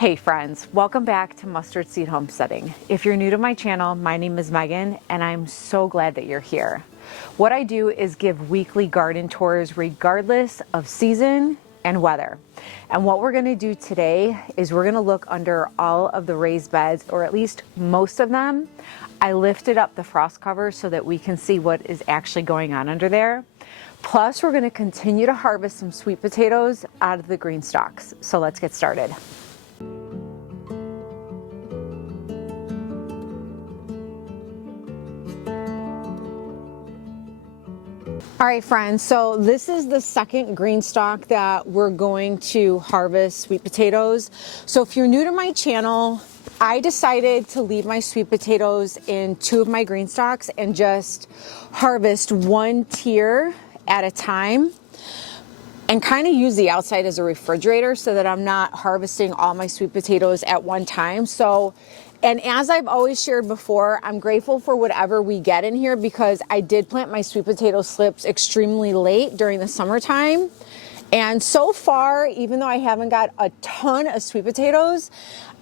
Hey friends, welcome back to Mustard Seed Homesteading. If you're new to my channel, my name is Megan and I'm so glad that you're here. What I do is give weekly garden tours regardless of season and weather. And what we're gonna do today is we're gonna look under all of the raised beds, or at least most of them. I lifted up the frost cover so that we can see what is actually going on under there. Plus, we're gonna continue to harvest some sweet potatoes out of the green stalks. So let's get started. All right, friends, so this is the second green stalk that we're going to harvest sweet potatoes. So if you're new to my channel, I decided to leave my sweet potatoes in two of my green stalks and just harvest one tier at a time and kind of use the outside as a refrigerator so that I'm not harvesting all my sweet potatoes at one time. And as I've always shared before, I'm grateful for whatever we get in here because I did plant my sweet potato slips extremely late during the summertime. And so far, even though I haven't got a ton of sweet potatoes,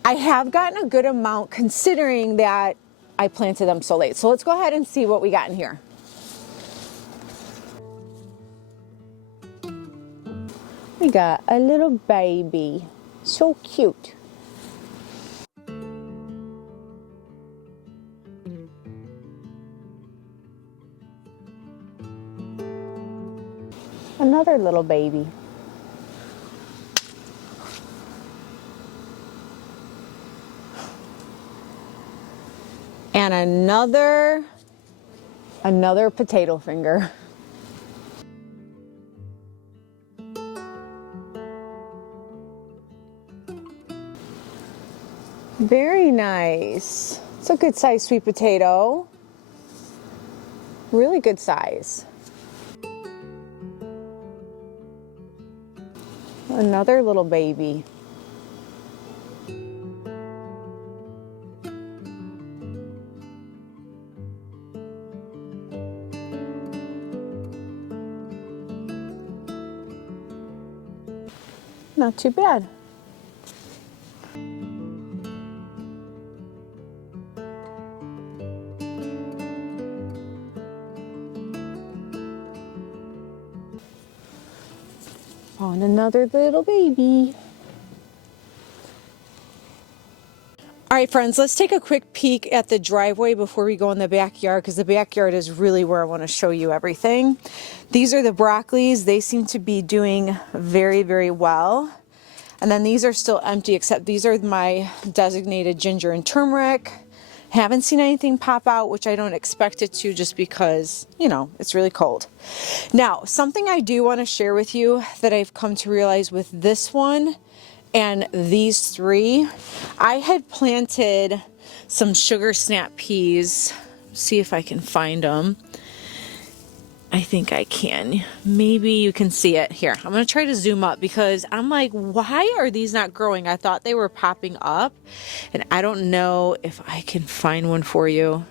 I have gotten a good amount considering that I planted them so late. So let's go ahead and see what we got in here. We got a little baby, so cute. Another little baby. And another potato finger. Very nice. It's a good size sweet potato. Really good size. Another little baby. Not too bad. Found another little baby. All right, friends, let's take a quick peek at the driveway before we go in the backyard, because the backyard is really where I want to show you everything. These are the broccolis. They seem to be doing very, very well. And then these are still empty, except these are my designated ginger and turmeric. Haven't seen anything pop out, which I don't expect it to just because, you know, it's really cold. Now, something I do want to share with you that I've come to realize with this one and these three, I had planted some sugar snap peas. See if I can find them. I think I can. Maybe you can see it. Here, I'm going to try to zoom up because I'm like, why are these not growing? I thought they were popping up, and I don't know if I can find one for you.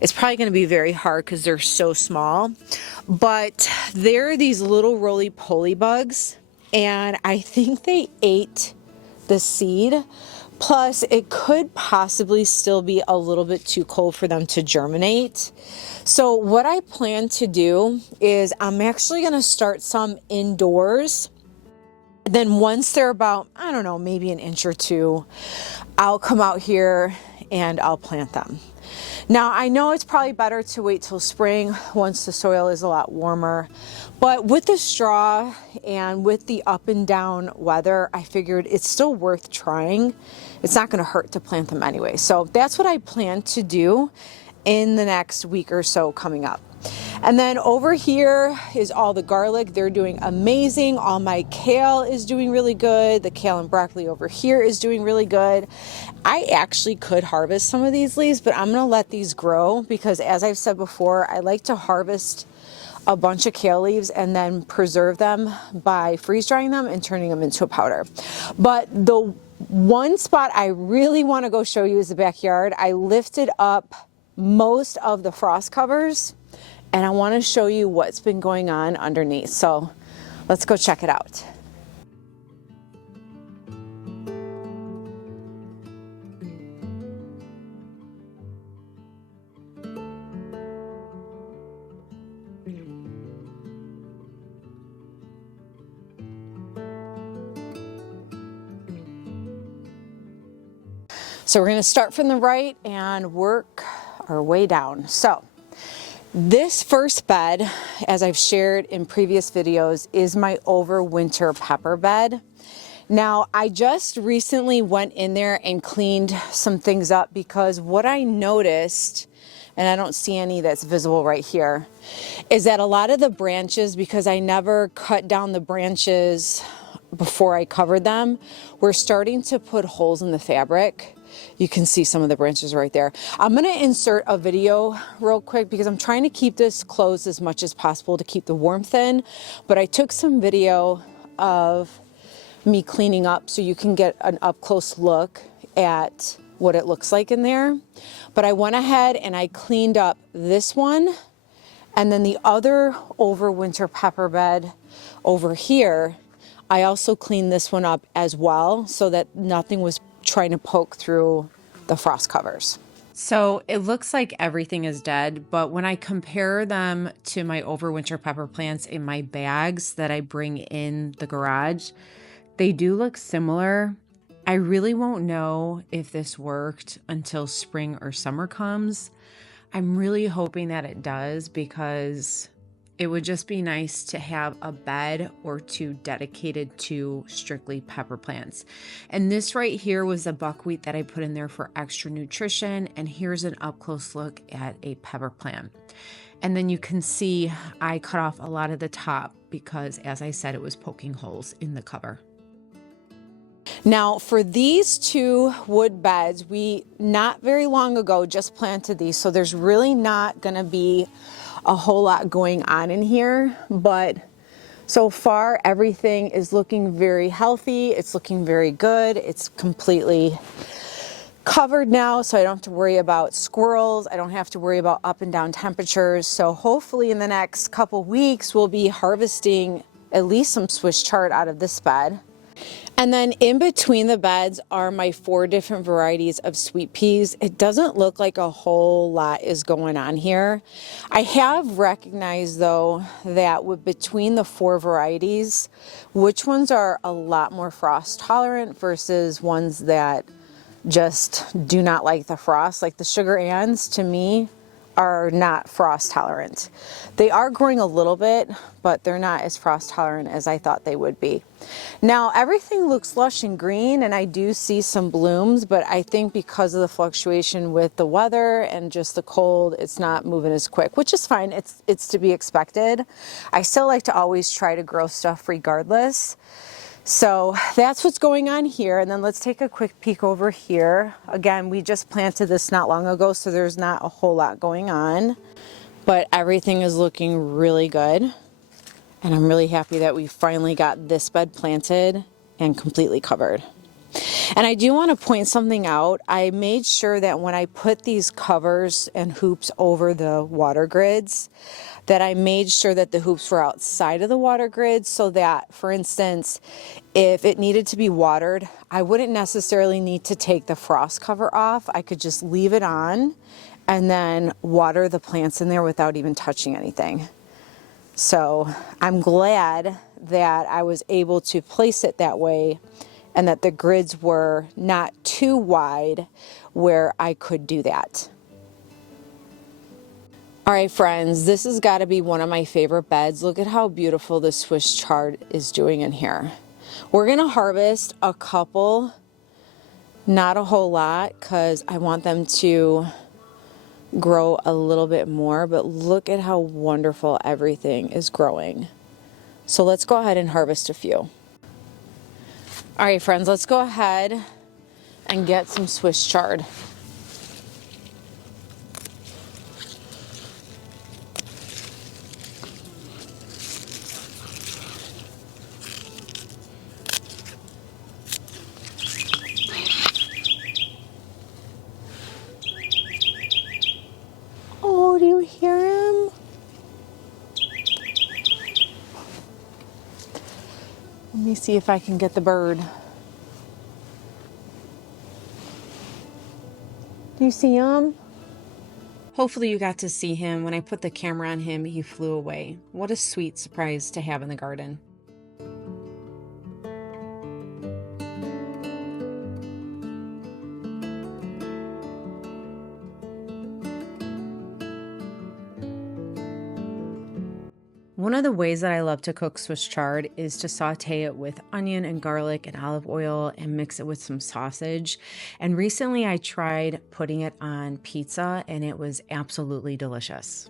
It's probably going to be very hard because they're so small, but they're these little roly-poly bugs, and I think they ate the seed. Plus, it could possibly still be a little bit too cold for them to germinate. So what I plan to do is I'm actually going to start some indoors. Then once they're about, I don't know, maybe an inch or two, I'll come out here and I'll plant them. Now, I know it's probably better to wait till spring once the soil is a lot warmer, but with the straw and with the up and down weather, I figured it's still worth trying. It's not going to hurt to plant them anyway. So that's what I plan to do in the next week or so coming up. And then over here is all the garlic. They're doing amazing. All my kale is doing really good. The kale and broccoli over here is doing really good. I actually could harvest some of these leaves, but I'm going to let these grow because, as I've said before, I like to harvest a bunch of kale leaves and then preserve them by freeze drying them and turning them into a powder. But the one spot I really want to go show you is the backyard. I lifted up most of the frost covers, and I want to show you what's been going on underneath. So let's go check it out. So we're going to start from the right and work our way down. So this first bed, as I've shared in previous videos, is my overwinter pepper bed. Now, I just recently went in there and cleaned some things up because what I noticed, and I don't see any that's visible right here, is that a lot of the branches, because I never cut down the branches before I covered them, were starting to put holes in the fabric. You can see some of the branches right there. I'm going to insert a video real quick because I'm trying to keep this closed as much as possible to keep the warmth in, but I took some video of me cleaning up so you can get an up close look at what it looks like in there. But I went ahead and I cleaned up this one, and then the other overwinter pepper bed over here, I also cleaned this one up as well so that nothing was trying to poke through the frost covers. So it looks like everything is dead, but when I compare them to my overwinter pepper plants in my bags that I bring in the garage, they do look similar. I really won't know if this worked until spring or summer comes. I'm really hoping that it does because it would just be nice to have a bed or two dedicated to strictly pepper plants. And this right here was the buckwheat that I put in there for extra nutrition. And here's an up close look at a pepper plant. And then you can see I cut off a lot of the top because, as I said, it was poking holes in the cover. Now for these two wood beds, we not very long ago just planted these. So there's really not gonna be a whole lot going on in here, but so far everything is looking very healthy. It's looking very good. It's completely covered now, so I don't have to worry about squirrels. I don't have to worry about up and down temperatures. So hopefully in the next couple weeks, we'll be harvesting at least some Swiss chard out of this bed. And then in between the beds are my 4 different varieties of sweet peas. It doesn't look like a whole lot is going on here. I have recognized though that between the 4 varieties, which ones are a lot more frost tolerant versus ones that just do not like the frost. Like the sugar ands, to me, are not frost tolerant. They are growing a little bit, but they're not as frost tolerant as I thought they would be. Now everything looks lush and green, and I do see some blooms, but I think because of the fluctuation with the weather and just the cold, it's not moving as quick, which is fine. It's to be expected. I still like to always try to grow stuff regardless. So that's what's going on here. And then let's take a quick peek over here. Again, we just planted this not long ago, so there's not a whole lot going on. but everything is looking really good. And I'm really happy that we finally got this bed planted and completely covered. And I do want to point something out. I made sure that when I put these covers and hoops over the water grids, that I made sure that the hoops were outside of the water grid so that, for instance, if it needed to be watered, I wouldn't necessarily need to take the frost cover off. I could just leave it on and then water the plants in there without even touching anything. So I'm glad that I was able to place it that way and that the grids were not too wide where I could do that. All right, friends, this has got to be one of my favorite beds. Look at how beautiful the Swiss chard is doing in here. We're gonna harvest a couple, not a whole lot, because I want them to grow a little bit more, but look at how wonderful everything is growing. So let's go ahead and harvest a few. All right, friends, let's go ahead and get some Swiss chard. Oh, do you hear him? Let me see if I can get the bird. Do you see him? Hopefully you got to see him. When I put the camera on him, he flew away. What a sweet surprise to have in the garden. One of the ways that I love to cook Swiss chard is to saute it with onion and garlic and olive oil and mix it with some sausage. And recently I tried putting it on pizza and it was absolutely delicious.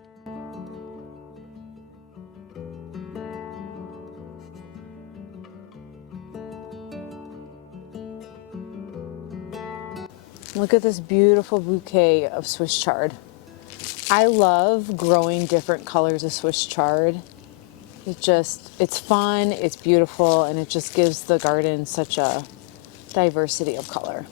Look at this beautiful bouquet of Swiss chard. I love growing different colors of Swiss chard. It's fun, it's beautiful, and it just gives the garden such a diversity of color.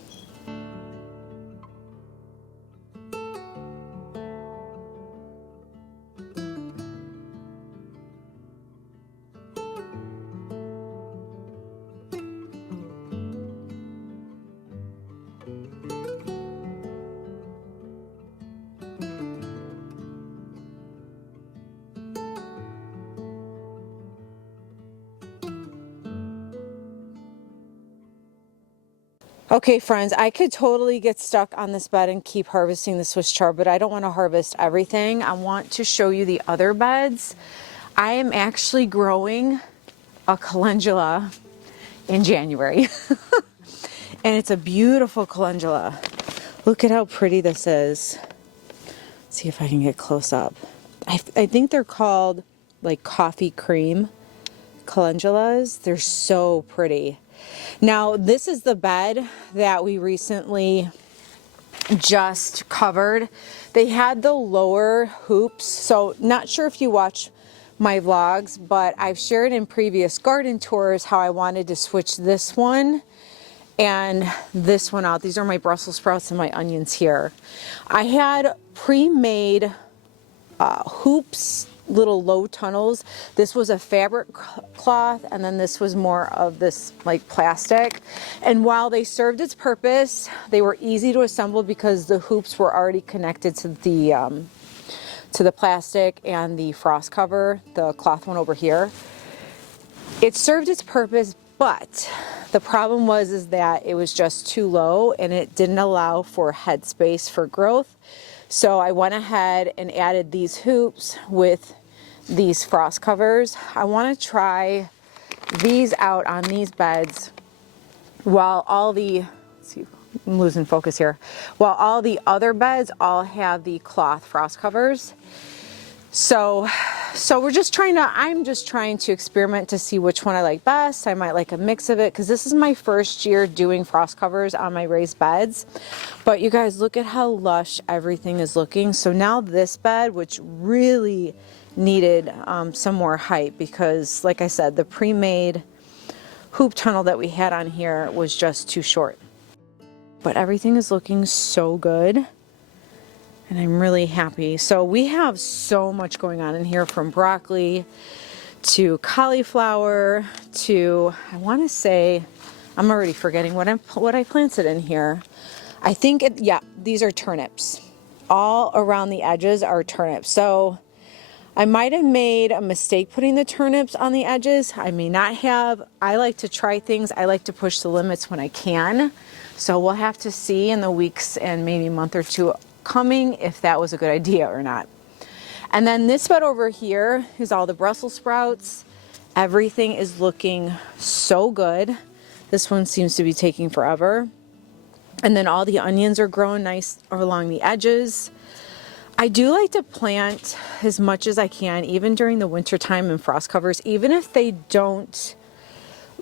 Okay, friends, I could totally get stuck on this bed and keep harvesting the Swiss chard, but I don't want to harvest everything. I want to show you the other beds. I am actually growing a calendula in January. And it's a beautiful calendula. Look at how pretty this is. Let's see if I can get close up. I think they're called like coffee cream calendulas. They're so pretty. Now, this is the bed that we recently just covered. They had the lower hoops, so not sure if you watch my vlogs, but I've shared in previous garden tours how I wanted to switch this one and this one out. These are my Brussels sprouts and my onions here. I had pre-made hoops, little low tunnels. This was a fabric cloth, and then this was more of this like plastic. And while they served its purpose, they were easy to assemble because the hoops were already connected to the plastic and the frost cover, the cloth one over here. It served its purpose, but the problem is that it was just too low and it didn't allow for head space for growth. So I went ahead and added these hoops with these frost covers. I want to try these out on these beds while all the, let's see, I'm losing focus here, while all the other beds all have the cloth frost covers. So So I'm just trying to experiment to see which one I like best. I might like a mix of it because this is my first year doing frost covers on my raised beds. But you guys, look at how lush everything is looking. So now this bed, which really needed some more height because, like I said, the pre-made hoop tunnel that we had on here was just too short. But everything is looking so good. And I'm really happy. So we have so much going on in here, from broccoli to cauliflower to, I want to say, I'm already forgetting what I planted in here. I think yeah, these are turnips. All around the edges are turnips. So I might have made a mistake putting the turnips on the edges. I may not have. I like to try things. I like to push the limits when I can. So we'll have to see in the weeks and maybe a month or two coming if that was a good idea or not. And then this bed over here is all the Brussels sprouts. Everything is looking so good. This one seems to be taking forever. And then all the onions are growing nice along the edges. I do like to plant as much as I can, even during the winter time and frost covers, even if they don't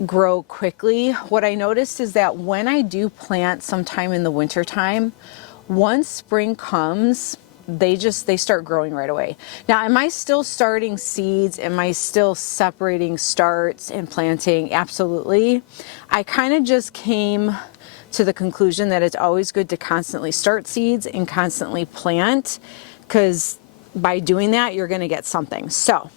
grow quickly. What I noticed is that when I do plant sometime in the winter time, once spring comes, they start growing right away. Now, am I still starting seeds? Am I still separating starts and planting? Absolutely. I kind of just came to the conclusion that it's always good to constantly start seeds and constantly plant, because by doing that, you're going to get something. So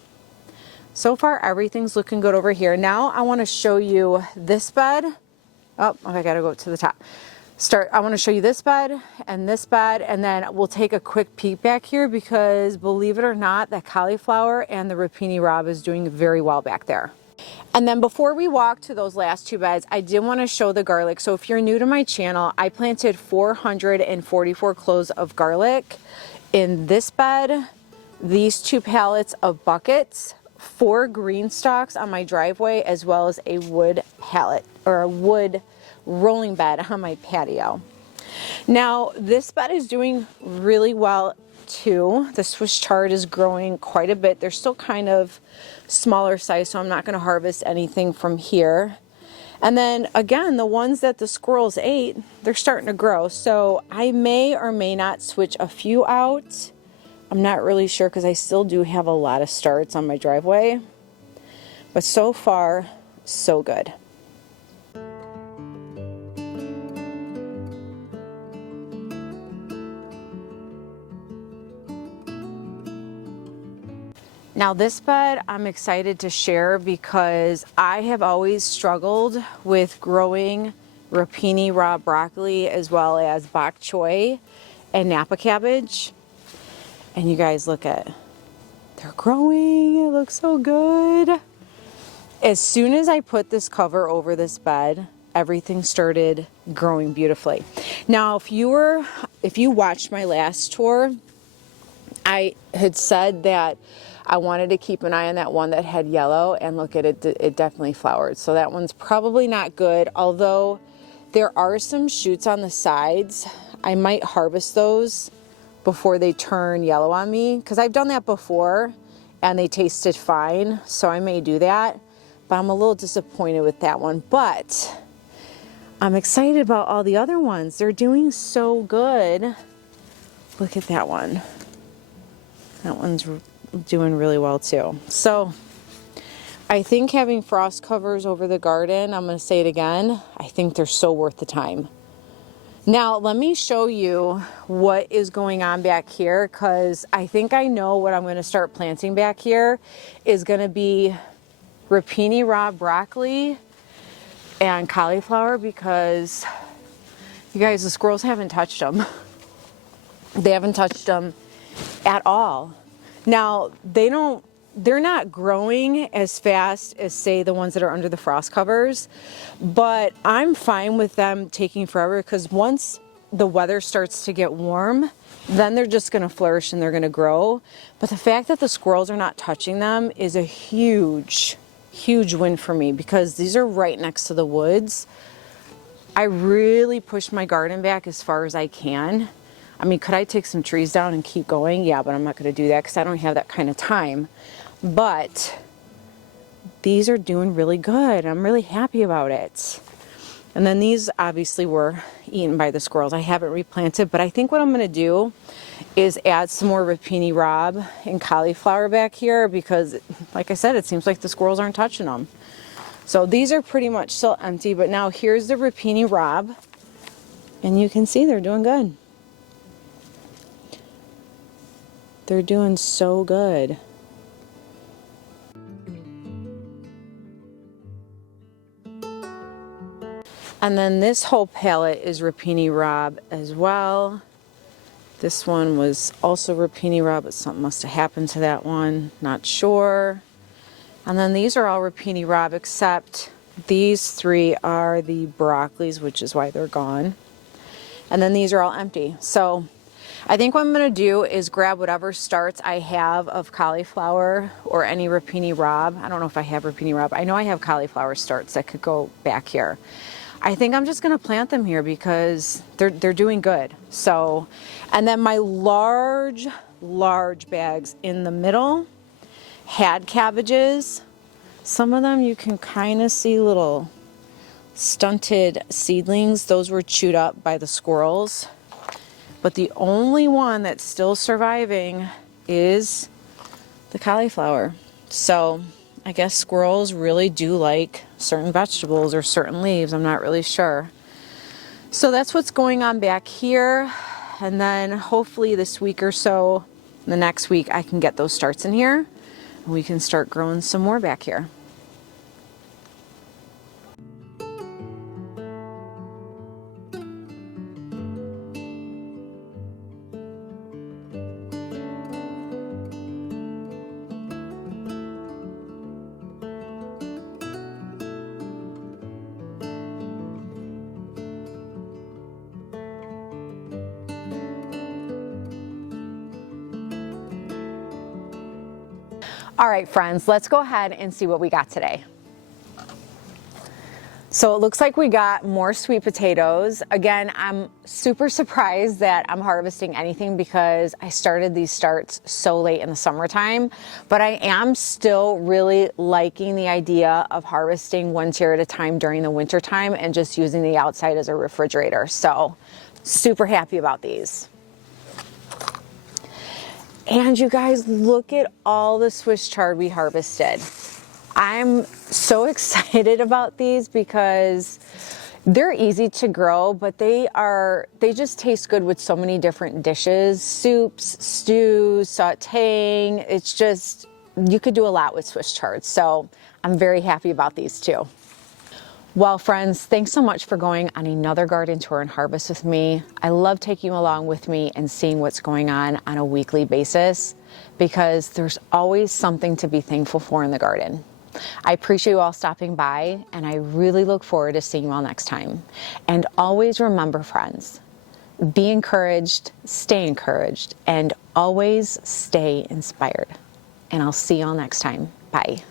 far, everything's looking good over here. Now, I want to show you this bed. Oh, I got to go to the top. I want to show you this bed, and then we'll take a quick peek back here because, believe it or not, that cauliflower and the rapini rob is doing very well back there. And then before we walk to those last two beds, I did want to show the garlic. So if you're new to my channel, I planted 444 cloves of garlic in this bed, these 2 pallets of buckets, 4 green stalks on my driveway, as well as a wood pallet or a wood rolling bed on my patio. Now, this bed is doing really well too. The Swiss chard is growing quite a bit. They're still kind of smaller size, so I'm not going to harvest anything from here. And then again, the ones that the squirrels ate, they're starting to grow. So I may or may not switch a few out. I'm not really sure because I still do have a lot of starts on my driveway. But so far, so good. Now this bed I'm excited to share because I have always struggled with growing rapini raw broccoli as well as bok choy and Napa cabbage. And you guys look at, they're growing, it looks so good. As soon as I put this cover over this bed, everything started growing beautifully. Now if you watched my last tour, I had said that I wanted to keep an eye on that one that had yellow, and look at it, it definitely flowered. So that one's probably not good, although there are some shoots on the sides. I might harvest those before they turn yellow on me, because I've done that before and they tasted fine, so I may do that. But I'm a little disappointed with that one. But I'm excited about all the other ones. They're doing so good. Look at that one. That one's doing really well too. So I think having frost covers over the garden, I'm going to say it again, I think they're so worth the time. Now let me show you what is going on back here, because I think I know what I'm going to start planting back here is going to be rapini raw broccoli and cauliflower, because you guys, the squirrels haven't touched them. They haven't touched them at all. Now, they're not growing as fast as, say, the ones that are under the frost covers, but I'm fine with them taking forever, because once the weather starts to get warm, then they're just going to flourish and they're going to grow. But the fact that the squirrels are not touching them is a huge, huge win for me, because these are right next to the woods. I really push my garden back as far as I can. I mean, could I take some trees down and keep going? Yeah, but I'm not going to do that because I don't have that kind of time. but these are doing really good. I'm really happy about it. And then these obviously were eaten by the squirrels. I haven't replanted, but I think what I'm gonna do is add some more rapini rob and cauliflower back here because, like I said, it seems like the squirrels aren't touching them. So these are pretty much still empty, but now here's the rapini rob, and you can see they're doing good. They're doing so good. And then this whole palette is rapini rob as well. This one was also rapini rob, but something must have happened to that one, not sure. And then these are all rapini rob, except these three are the broccolis, which is why they're gone. And then these are all empty. So I think what I'm gonna do is grab whatever starts I have of cauliflower or any rapini rob. I don't know if I have rapini rob. I know I have cauliflower starts that could go back here. I think I'm just gonna plant them here because they're doing good. So, and then my large bags in the middle had cabbages. Some of them you can kind of see little stunted seedlings. Those were chewed up by the squirrels. But the only one that's still surviving is the cauliflower. So I guess squirrels really do like certain vegetables or certain leaves. I'm not really sure. So that's what's going on back here. And then hopefully this week or so, the next week, I can get those starts in here. And we can start growing some more back here. All right, friends, let's go ahead and see what we got today. So it looks like we got more sweet potatoes. Again, I'm super surprised that I'm harvesting anything because I started these starts so late in the summertime, but I am still really liking the idea of harvesting one tier at a time during the winter time and just using the outside as a refrigerator. So super happy about these. And you guys, look at all the Swiss chard we harvested. I'm so excited about these because they're easy to grow, but they just taste good with so many different dishes, soups, stews, sauteing. It's just, you could do a lot with Swiss chard. So I'm very happy about these too. Well, friends, thanks so much for going on another garden tour and harvest with me. I love taking you along with me and seeing what's going on a weekly basis because there's always something to be thankful for in the garden. I appreciate you all stopping by, and I really look forward to seeing you all next time. And always remember, friends, be encouraged, and always stay inspired. And I'll see you all next time. Bye.